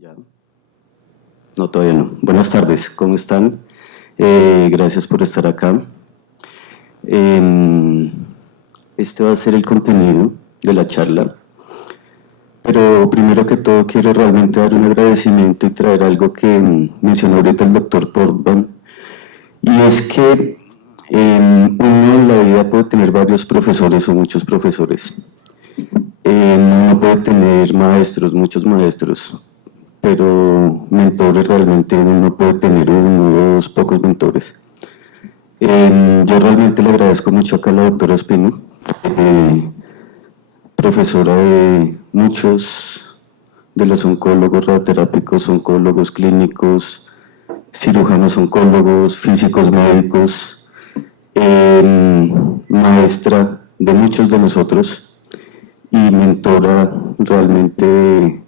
Ya. No, todavía no. Buenas tardes, ¿cómo están? Gracias por estar acá. Este va a ser el contenido de la charla, pero primero que todo quiero realmente dar un agradecimiento y traer algo que mencionó ahorita el doctor Portman, y es que uno en la vida puede tener varios profesores o muchos profesores. Uno puede tener maestros, muchos maestros, pero mentores realmente uno puede tener uno, dos, pocos mentores. Yo realmente le agradezco mucho acá a la doctora Espino, profesora de muchos de los oncólogos radioterápicos, oncólogos clínicos, cirujanos oncólogos, físicos médicos, maestra de muchos de nosotros y mentora realmente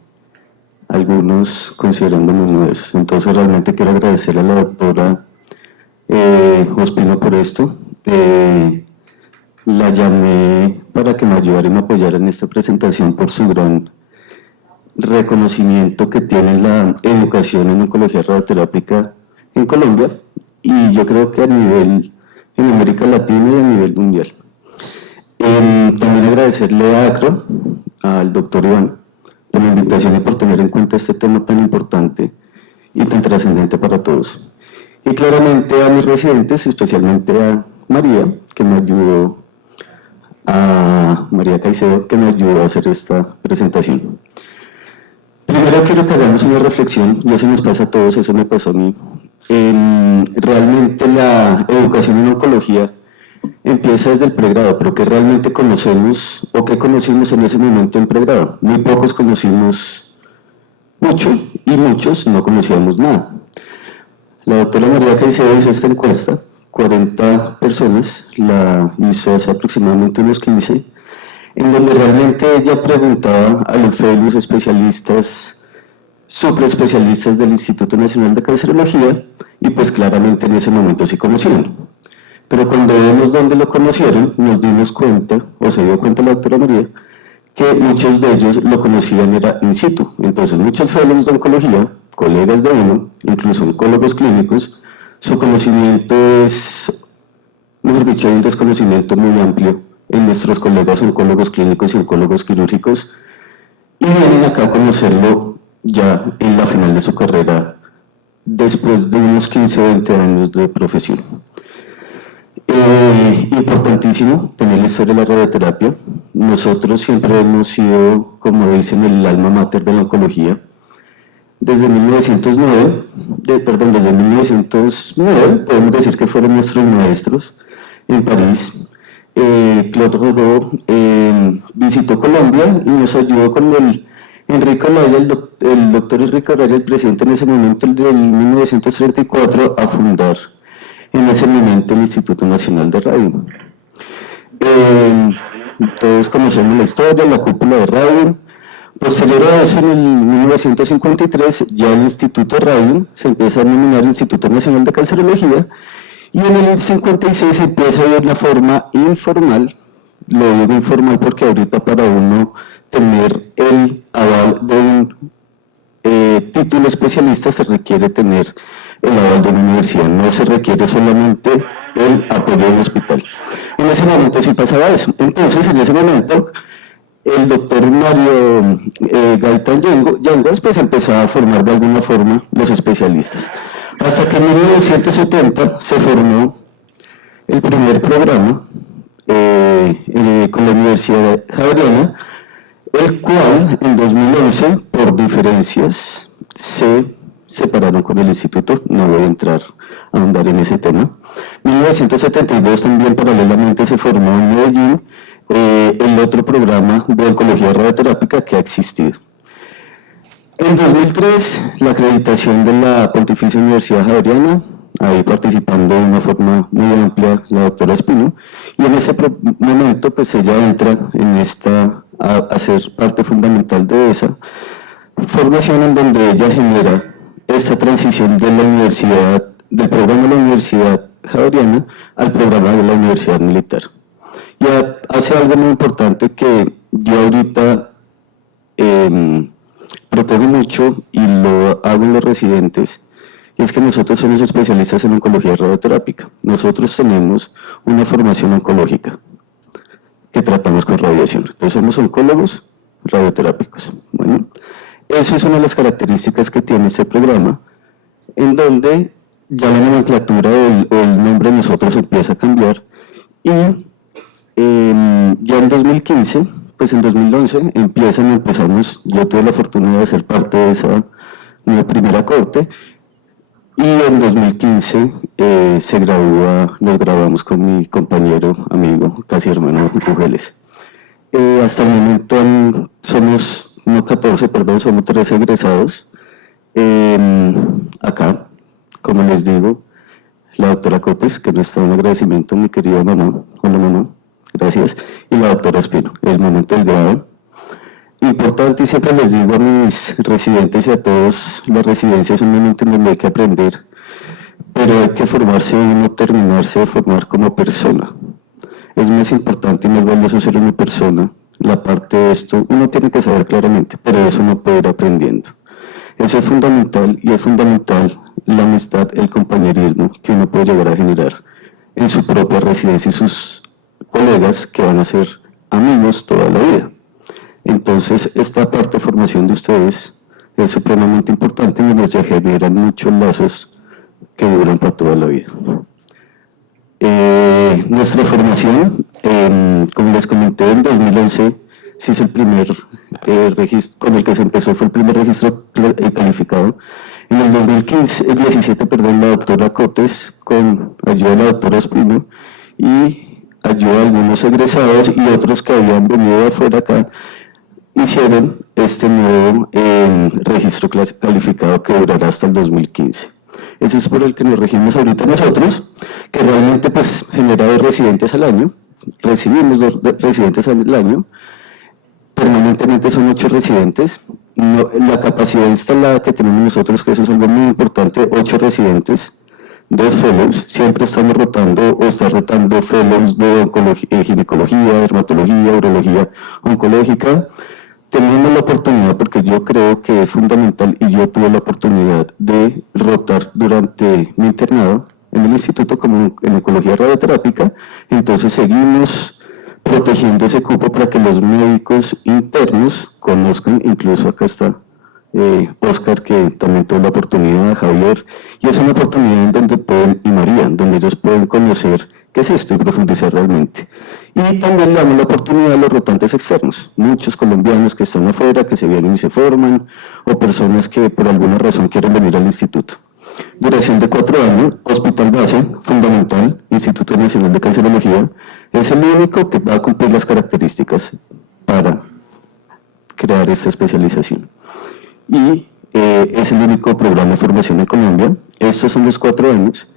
algunos considerándonos uno de esos. Entonces realmente quiero agradecerle a la doctora Ospino por esto. La llamé para que me ayudara y me apoyara en esta presentación por su gran reconocimiento que tiene la educación en oncología radioterápica en Colombia y yo creo que a nivel en América Latina y a nivel mundial. También agradecerle a ACRO, al doctor Iván, por la invitación y por tener en cuenta este tema tan importante y tan trascendente para todos. Y claramente a mis residentes, especialmente a María, que me ayudó, a María Caicedo, que me ayudó a hacer esta presentación. Primero quiero que hagamos una reflexión, y eso nos pasa a todos, eso me pasó a mí. Realmente la educación en oncología empieza desde el pregrado, pero que realmente conocemos o que conocimos en ese momento en pregrado. Muy pocos conocimos mucho y muchos no conocíamos nada. La doctora María Caicedo hizo esta encuesta, 40 personas, la hizo hace aproximadamente unos 15, en donde realmente ella preguntaba a los fellows especialistas, superespecialistas del Instituto Nacional de Cancerología, y pues claramente en ese momento sí conocían. Pero cuando vemos dónde lo conocieron, nos dimos cuenta, o se dio cuenta la doctora María, que muchos de ellos lo conocían era in situ. Entonces muchos fellows de oncología, colegas de uno, incluso oncólogos clínicos, su conocimiento es, mejor dicho, hay un desconocimiento muy amplio en nuestros colegas oncólogos clínicos y oncólogos quirúrgicos, y vienen acá a conocerlo ya en la final de su carrera, después de unos 15 o 20 años de profesión. Importantísimo tener la historia de la radioterapia. Nosotros siempre hemos sido, como dicen, el alma mater de la oncología. Desde 1909, desde 1909, podemos decir que fueron nuestros maestros en París. Claude Rogo visitó Colombia y nos ayudó con el Enrique Olaya, el doctor Enrique Olaya, el presidente en ese momento, del 1934, a fundar en ese momento el Instituto Nacional de Radio. Todos conocemos la historia, la cúpula de radio. Posterior a eso, en el 1953, ya el Instituto de Radio se empieza a denominar Instituto Nacional de Cancerología, y en el 56 se empieza a ver la forma informal. Lo digo informal porque ahorita para uno tener el aval de un título especialista se requiere tener el aval de una universidad, no se requiere solamente el apoyo del hospital. En ese momento sí pasaba eso. Entonces, en ese momento, el doctor Mario Gaitán Yangos pues empezaba a formar de alguna forma los especialistas. Hasta que en 1970 se formó el primer programa con la Universidad Javeriana, el cual en 2011, por diferencias, se separaron con el instituto. No voy a entrar a ahondar en ese tema. En 1972 también paralelamente se formó en Medellín el otro programa de oncología radioterápica que ha existido. En 2003, la acreditación de la Pontificia Universidad Javeriana, ahí participando de una forma muy amplia la doctora Espino, y en ese momento pues ella entra en a ser parte fundamental de esa formación, en donde ella genera esta transición de la universidad, del programa de la Universidad Javeriana al programa de la Universidad Militar. Y hace algo muy importante que yo ahorita protejo mucho y lo hago en los residentes, y es que nosotros somos especialistas en oncología radioterápica. Nosotros tenemos una formación oncológica que tratamos con radiación. Entonces somos oncólogos radioterápicos. Bueno, eso es una de las características que tiene este programa, en donde ya la nomenclatura o el nombre de nosotros empieza a cambiar, y ya en 2015, pues en 2011 empezamos, yo tuve la fortuna de ser parte de esa primera corte, y en 2015 nos graduamos con mi compañero, amigo, casi hermano, Rugeles. Hasta el momento somos 13 egresados. Acá, como les digo, la doctora Cotes, que nos da un agradecimiento a mi querida mamá, hola mamá, gracias, y la doctora Espino, el momento del grado. Importante, y siempre les digo a mis residentes y a todos, la residencia es un momento en donde hay que aprender, pero hay que formarse uno, terminarse de formar como persona. Es más importante y más valioso ser una persona. La parte de esto uno tiene que saber claramente, pero eso uno puede ir aprendiendo. Eso es fundamental, y es fundamental la amistad, el compañerismo que uno puede llegar a generar en su propia residencia y sus colegas que van a ser amigos toda la vida. Entonces, esta parte de formación de ustedes es supremamente importante y nos generan muchos lazos que duran para toda la vida. Nuestra formación, como les comenté, en 2011 se hizo el primer registro, con el que se empezó, fue el primer registro calificado. En el 2017, la doctora Cotes, con ayuda de la doctora Espino y ayuda de algunos egresados y otros que habían venido de afuera acá, hicieron este nuevo registro calificado que durará hasta el 2015. Ese es por el que nos regimos ahorita nosotros, que realmente pues genera 2 residentes al año, recibimos 2 residentes al año, permanentemente son 8 residentes. No, la capacidad instalada que tenemos nosotros, que eso es algo muy importante, 8 residentes, 2 fellows, siempre estamos rotando o está rotando fellows de ginecología, dermatología, urología oncológica. Tenemos la oportunidad, porque yo creo que es fundamental, y yo tuve la oportunidad de rotar durante mi internado en el instituto como en oncología radioterápica, entonces seguimos protegiendo ese cupo para que los médicos internos conozcan, incluso acá está Oscar, que también tuvo la oportunidad, Javier, y es una oportunidad en donde pueden, y María, donde ellos pueden conocer qué es esto y profundizar realmente. Y también le damos la oportunidad a los rotantes externos, muchos colombianos que están afuera, que se vienen y se forman, o personas que por alguna razón quieren venir al instituto. Duración de 4 años, hospital base, fundamental, Instituto Nacional de Cancerología, es el único que va a cumplir las características para crear esta especialización. Y es el único programa de formación en Colombia. Estos son los 4 años.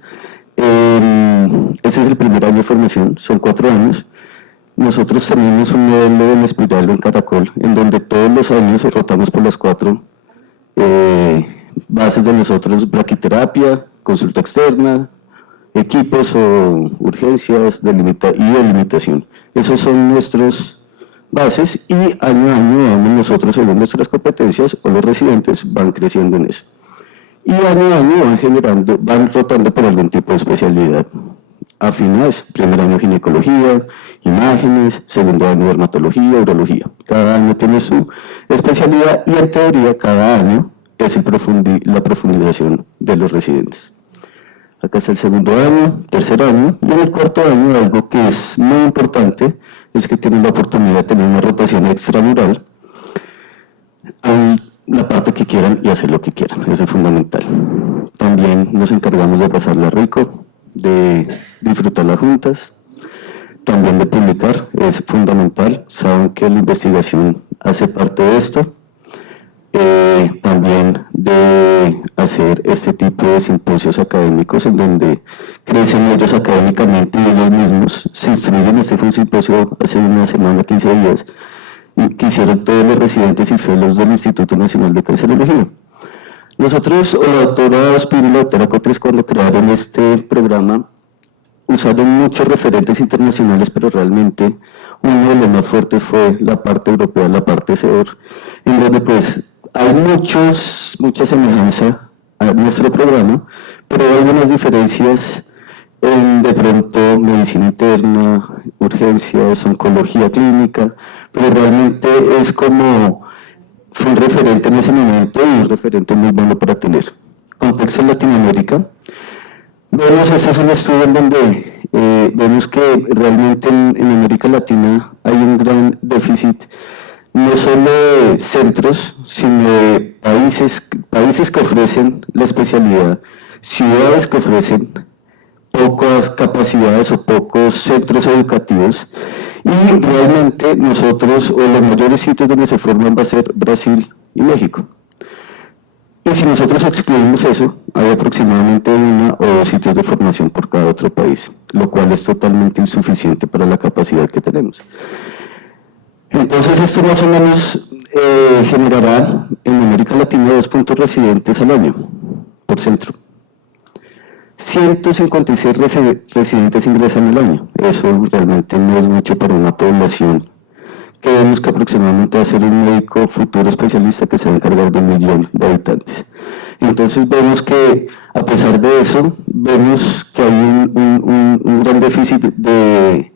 Ese es el primer año de formación, son 4 años. Nosotros tenemos un modelo en espiral o en caracol, en donde todos los años rotamos por las 4 bases de nosotros: braquiterapia, consulta externa, equipos o urgencias y delimitación. Esos son nuestros bases, y año a año vamos nosotros, según nuestras competencias, o los residentes van creciendo en eso. Y año a año van rotando por algún tipo de especialidad. Afinados, primer año ginecología, imágenes, segundo año dermatología, urología. Cada año tiene su especialidad, y en teoría cada año es la profundización de los residentes. Acá está el segundo año, tercer año, y en el cuarto año algo que es muy importante es que tienen la oportunidad de tener una rotación extramural a la parte que quieran y hacer lo que quieran. Eso es fundamental. También nos encargamos de pasarla rico, de disfrutarla juntas, también de publicar, es fundamental. Saben que la investigación hace parte de esto. También de hacer este tipo de simposios académicos en donde crecen ellos académicamente y ellos mismos se instruyen. Este fue un simposio hace una semana, 15 días, que hicieron todos los residentes y fellows del Instituto Nacional de Cancerología. Nosotros, la doctora Ospina y la doctora Cotres, cuando crearon este programa, usaron muchos referentes internacionales, pero realmente uno de los más fuertes fue la parte europea, la parte CEOR, en donde pues hay mucha semejanza a nuestro programa, pero hay algunas diferencias en, de pronto, medicina interna, urgencias, oncología clínica, pero realmente es como, fue un referente en ese momento y un referente muy bueno para tener. Contexto en Latinoamérica. Vemos, este es un estudio en donde vemos que realmente en América Latina hay un gran déficit, no solo de centros, sino de países que ofrecen la especialidad, ciudades que ofrecen pocas capacidades o pocos centros educativos, y realmente nosotros, o los mayores sitios donde se forman va a ser Brasil y México. Y si nosotros excluimos eso, hay aproximadamente 1 o 2 sitios de formación por cada otro país, lo cual es totalmente insuficiente para la capacidad que tenemos. Entonces esto más o menos generará en América Latina 2 puntos residentes al año por centro. 156 residentes ingresan al año. Eso realmente no es mucho para una población que vemos que aproximadamente va a ser un médico futuro especialista que se va a encargar de 1 millón de habitantes. Entonces vemos que, a pesar de eso, vemos que hay un gran déficit de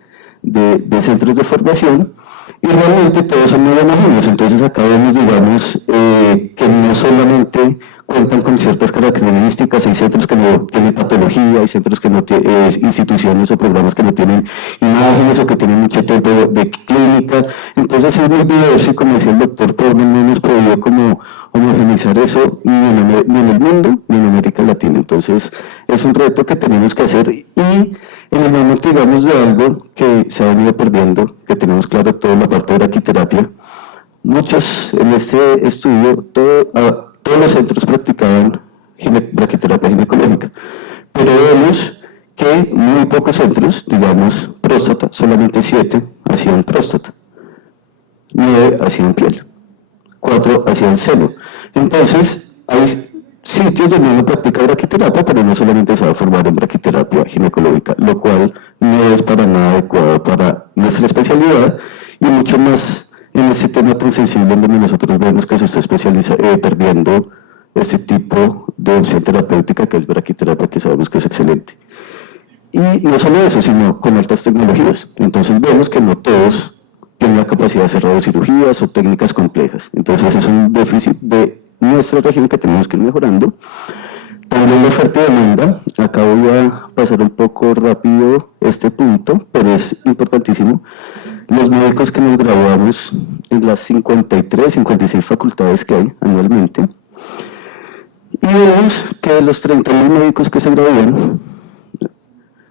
centros de formación, y realmente todos son muy homogéneos. Entonces acá vemos, digamos, que no solamente cuentan con ciertas características, hay centros que no tienen patología, hay centros que no tienen instituciones o programas que no tienen imágenes o que tienen mucho tiempo de clínica. Entonces es muy diverso y, como decía el doctor Portman, no hemos podido como homogeneizar eso ni en el mundo ni en América Latina. Entonces es un reto que tenemos que hacer, y en el momento, digamos, de algo que se ha venido perdiendo, que tenemos claro toda la parte de braquiterapia. Muchos en este estudio, todos los centros practicaban braquiterapia ginecológica, pero vemos que muy pocos centros, digamos próstata, solamente 7 hacían próstata, 9 hacían piel, 4 hacían seno. Entonces, hay sitios donde uno practica braquiterapia, pero no solamente se va a formar en braquiterapia ginecológica, lo cual no es para nada adecuado para nuestra especialidad, y mucho más en ese tema tan sensible donde nosotros vemos que se está perdiendo este tipo de opción terapéutica que es braquiterapia, que sabemos que es excelente. Y no solo eso, sino con altas tecnologías. Entonces vemos que no todos tienen la capacidad de hacer radiocirugías o técnicas complejas. Entonces es un déficit de nuestra región que tenemos que ir mejorando. También la oferta y demanda. Acá voy a pasar un poco rápido este punto, pero es importantísimo. Los médicos que nos graduamos en las 53, 56 facultades que hay anualmente, y vemos que de los 30.000 médicos que se gradúan,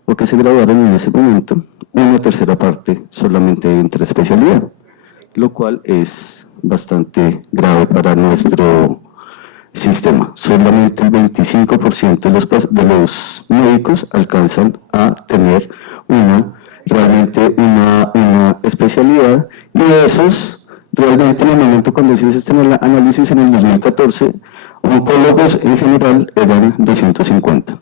o que se graduaron en ese momento, una tercera parte solamente entra a especialidad, lo cual es bastante grave para nuestro sistema. Solamente el 25% de los médicos alcanzan a tener realmente una especialidad, y de esos, realmente en el momento cuando se hizo este análisis en el 2014, oncólogos en general eran 250.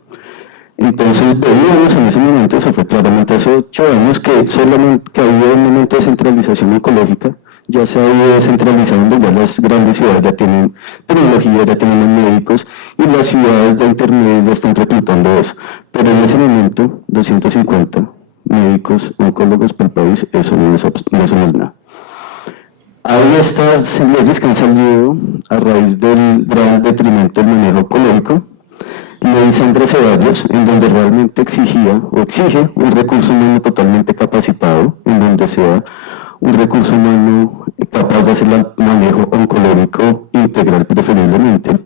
Entonces veíamos en ese momento, eso fue claramente hace 8 años, que solamente había un momento de centralización oncológica. Ya se ha ido descentralizando, ya las grandes ciudades ya tienen tecnología, ya tienen médicos, y las ciudades de intermedio ya están reclutando eso. Pero en ese momento, 250 médicos oncólogos por el país, eso no es nada. Hay estas leyes que han salido a raíz del gran detrimento del manejo oncológico. Ley Sandra Ceballos, en donde realmente exige un recurso humano totalmente capacitado, en donde sea un recurso humano capaz de hacer el manejo oncológico integral preferiblemente.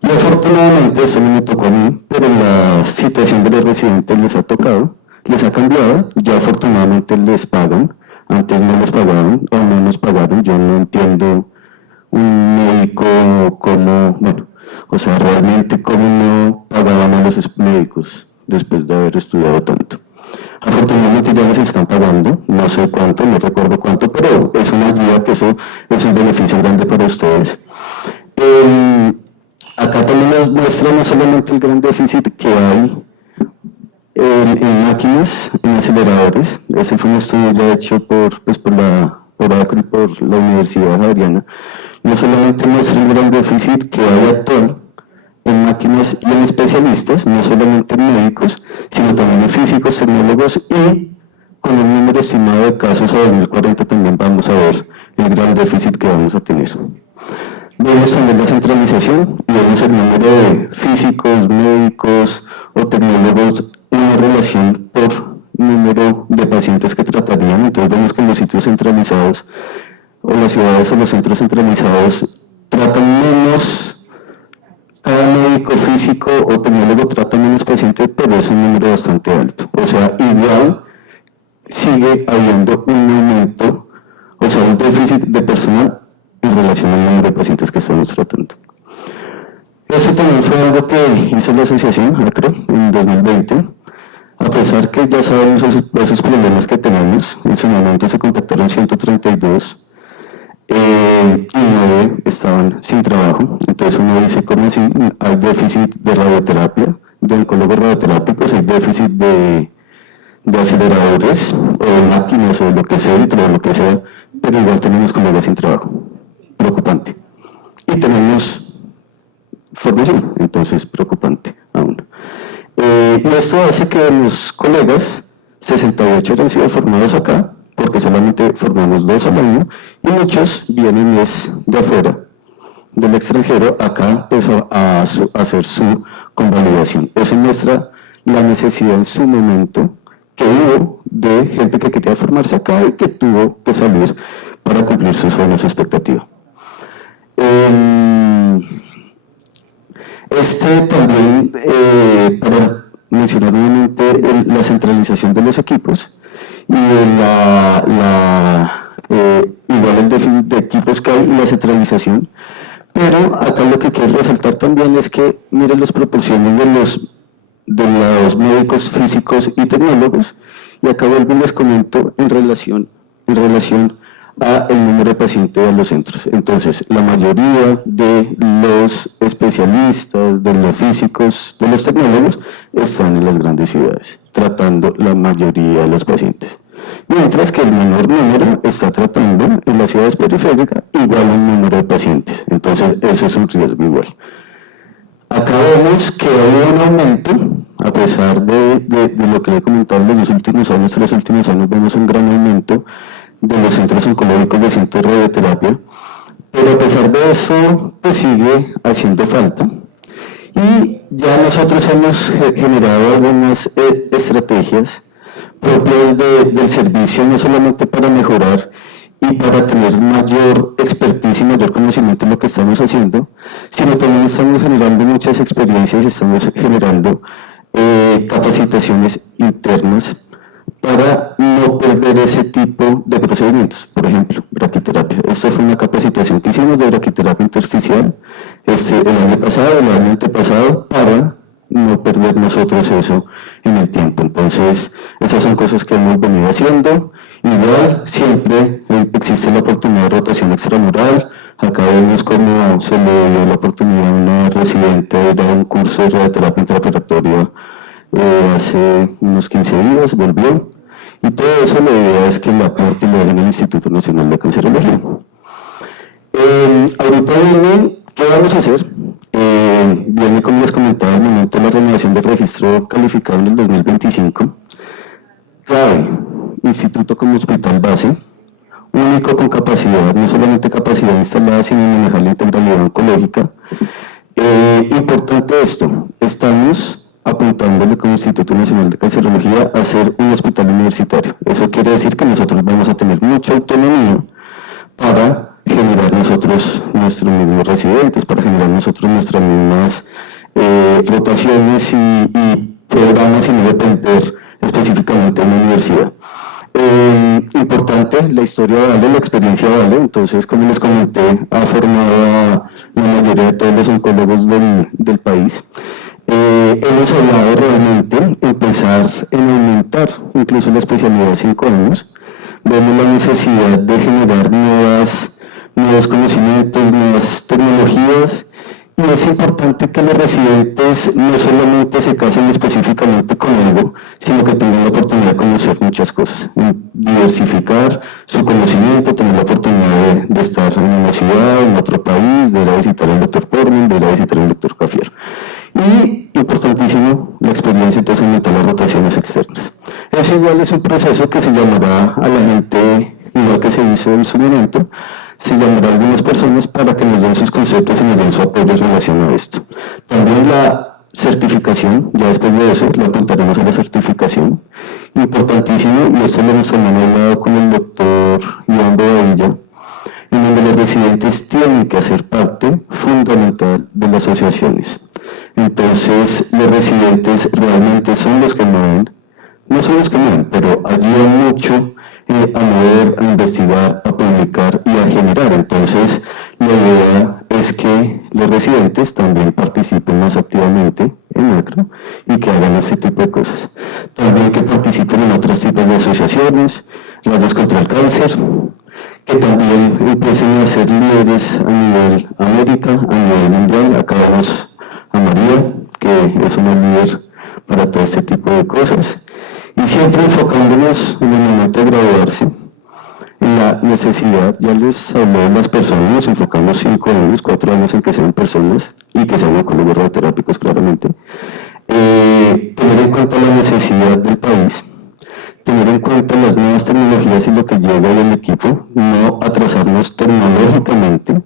Y afortunadamente, eso no me tocó a mí, pero la situación de los residentes les ha tocado, les ha cambiado, ya afortunadamente les pagan, antes no les pagaban o no nos pagaron. Yo no entiendo un médico como, bueno, o sea, realmente cómo no pagaban a los médicos después de haber estudiado tanto. Afortunadamente ya les están pagando, no sé cuánto, no recuerdo cuánto, pero es una ayuda, que eso es un beneficio grande para ustedes. Acá también nos muestra no solamente el gran déficit que hay en máquinas, en aceleradores. Ese fue un estudio ya hecho por Acro y por la Universidad Javeriana. no solamente muestra el gran déficit que hay actual en máquinas y en especialistas, no solamente en médicos, sino también en físicos, tecnólogos y con un número estimado de casos a 2040 también vamos a ver el gran déficit que vamos a tener. Vemos también la centralización y vemos el número de físicos, médicos o tecnólogos, una relación por número de pacientes que tratarían. Entonces vemos que los sitios centralizados o las ciudades o los centros centralizados tratan menos, cada médico, físico o tecnólogo trata menos pacientes, pero es un número bastante alto. O sea, igual sigue habiendo un aumento, o sea, un déficit de personal en relación al número de pacientes que estamos tratando. Eso también fue algo que hizo la asociación ACRE en 2020, a pesar que ya sabemos esos problemas que tenemos. En su momento se contactaron 132 y 9 estaban sin trabajo. Entonces uno dice, ¿cómo así? Hay déficit de radioterapia, de oncólogos radioterápicos, hay déficit de aceleradores o de máquinas o lo que sea, o lo que sea, pero igual tenemos colegas sin trabajo. Preocupante. Y tenemos formación, entonces preocupante aún. Y esto hace que los colegas, 68 han sido formados acá, porque solamente formamos 2 al año, y muchos vienen de afuera, del extranjero, acá pues, a hacer su convalidación. Eso muestra la necesidad en su momento que hubo de gente que quería formarse acá y que tuvo que salir para cumplir sus sueños y expectativas. También, para mencionar nuevamente la centralización de los equipos y igual el déficit de equipos que hay y la centralización, pero acá lo que quiero resaltar también es que miren las proporciones de los médicos físicos y tecnólogos, y acá vuelvo y les comento en relación a el número de pacientes de los centros. Entonces, la mayoría de los especialistas, de los físicos, de los tecnólogos, están en las grandes ciudades, tratando la mayoría de los pacientes. Mientras que el menor número está tratando en las ciudades periféricas igual un número de pacientes. Entonces, eso es un riesgo igual. Acá vemos que hay un aumento, a pesar de lo que le he comentado en los últimos años, vemos un gran aumento de los centros oncológicos de centros de radioterapia, pero a pesar de eso, pues sigue haciendo falta. Y ya nosotros hemos generado algunas estrategias propias del servicio, no solamente para mejorar y para tener mayor expertise y mayor conocimiento en lo que estamos haciendo, sino también estamos generando muchas experiencias, estamos generando capacitaciones internas para no perder ese tipo de procedimientos. Por ejemplo, braquiterapia. Esto fue una capacitación que hicimos de braquiterapia intersticial el año pasado, el año antepasado, para no perder nosotros eso en el tiempo. Entonces, esas son cosas que hemos venido haciendo. Igual, siempre existe la oportunidad de rotación extramural. Acá vemos cómo se le dio la oportunidad a una residente de ir a un curso de radioterapia intraoperatoria hace unos 15 días, volvió. Y todo eso, la idea es que la aporte lo en el Instituto Nacional de Cancerología. Ahorita viene, ¿qué vamos a hacer? Viene, como les comentaba, al momento de la renovación del registro calificado en el 2025. CRAE, Instituto como hospital base, único con capacidad, no solamente capacidad instalada, sino manejar la integralidad oncológica. Importante esto, estamos apuntándole como Instituto Nacional de Cancerología a ser un hospital universitario. Eso quiere decir que nosotros vamos a tener mucha autonomía para generar nosotros nuestros mismos residentes, para generar nosotros nuestras mismas rotaciones y programas y no depender específicamente de una universidad. Importante, la historia vale, la experiencia vale. Entonces, como les comenté, ha formado a la mayoría de todos los oncólogos del país. Hemos hablado realmente empezar en aumentar incluso la especialidad de 5 años. Vemos la necesidad de generar nuevos conocimientos, nuevas tecnologías Y es importante que los residentes no solamente se casen específicamente con algo, sino que tengan la oportunidad de conocer muchas cosas, diversificar su conocimiento, tener la oportunidad de estar en una ciudad, en otro país, de ir a visitar al doctor Portman, de ir a visitar al doctor Cafiero. Y, importantísimo, la experiencia entonces aumentar las rotaciones externas. Eso igual es un proceso que se llamará a la gente, igual que se hizo en su momento, se llamará a algunas personas para que nos den sus conceptos y nos den su apoyo en relación a esto. También la certificación, ya después de eso, le apuntaremos a la certificación. Importantísimo, y esto lo hemos también hablado con el doctor Iván Bobadilla, en donde los residentes tienen que hacer parte fundamental de las asociaciones. Entonces, los residentes realmente son los que mueven, no son los que mueven, pero ayudan mucho a mover, a investigar, a publicar y a generar. Entonces, la idea es que los residentes también participen más activamente en ACRO y que hagan este tipo de cosas. También que participen en otros tipos de asociaciones, Rayos contra el Cáncer, que también empiecen a ser líderes a nivel América, a nivel mundial. Acá vemos a María, que es una líder para todo este tipo de cosas. Y siempre enfocándonos en el momento de graduarse, en la necesidad, ya les hablé de las personas, nos enfocamos 5 años, 4 años en que sean personas y que sean oncólogos radioterápicos claramente. Tener en cuenta la necesidad del país, tener en cuenta las nuevas tecnologías y lo que llega del equipo, no atrasarnos tecnológicamente,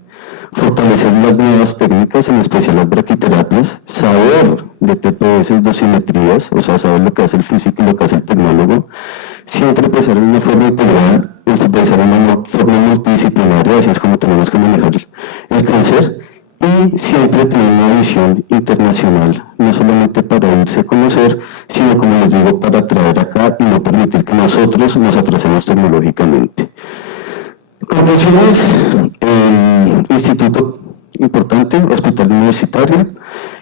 fortalecer las nuevas técnicas, en especial las braquiterapias, saber de TPS, dosimetrías, o sea, saber lo que hace el físico y lo que hace el tecnólogo, siempre pensar en una forma integral, pensar en una forma multidisciplinaria, así es como tenemos que manejar el cáncer, y siempre tener una visión internacional, no solamente para irse a conocer, sino, como les digo, para traer acá y no permitir que nosotros nos atrasemos tecnológicamente. Conclusiones, instituto importante, hospital universitario,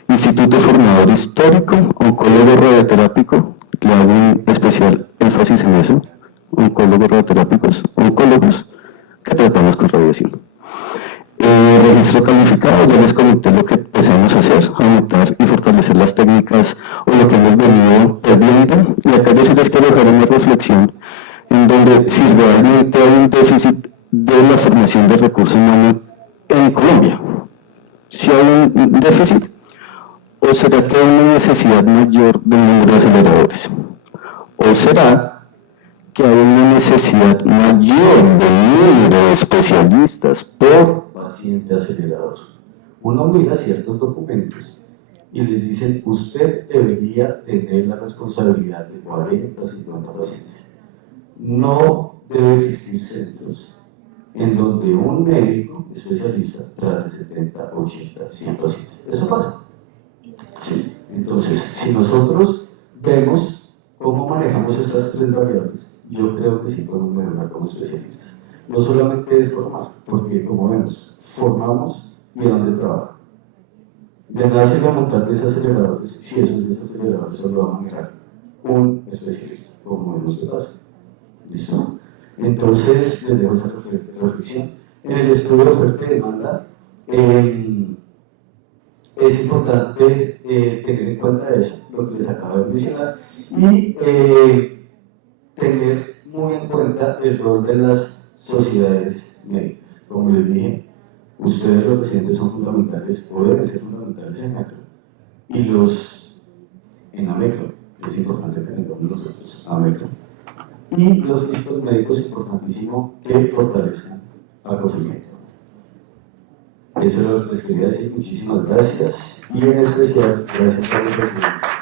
instituto formador histórico, oncólogo radioterápico, le hago un especial énfasis en eso, oncólogos radioterápicos, oncólogos que tratamos con radiación. Registro calificado, ya les comenté lo que empezamos a hacer, aumentar y fortalecer las técnicas o lo que hemos venido perdiendo. Y acá yo sí les quiero dejar una reflexión en donde si realmente hay un déficit de la formación de recursos humanos en Colombia. Si hay un déficit, ¿o será que hay una necesidad mayor del número de aceleradores? ¿O será que hay una necesidad mayor del número de especialistas por paciente acelerador? Uno mira ciertos documentos y les dicen, usted debería tener la responsabilidad de 40, 50 pacientes. No debe existir centros en donde un médico especialista trate 70, 80, 100 pacientes. Eso pasa. Sí. Entonces, si nosotros vemos cómo manejamos estas 3 variables, yo creo que sí podemos mejorar como especialistas. No solamente es formar, porque como vemos, formamos y a dónde trabaja. De nada sirve montar desaceleradores si esos desaceleradores solo van a manejar un especialista, como vemos que pasa. ¿Listo? Entonces, les dejo esa reflexión. En el estudio de oferta y demanda, es importante tener en cuenta eso, lo que les acabo de mencionar, y tener muy en cuenta el rol de las sociedades médicas. Como les dije, ustedes los residentes son fundamentales, o deben ser fundamentales en ACRO, y los en AMECRO, es importante que tengamos nosotros AMECRO. Y los físicos médicos, importantísimo que fortalezcan a COFIMED. Eso les quería decir, muchísimas gracias, y en especial gracias a los residentes.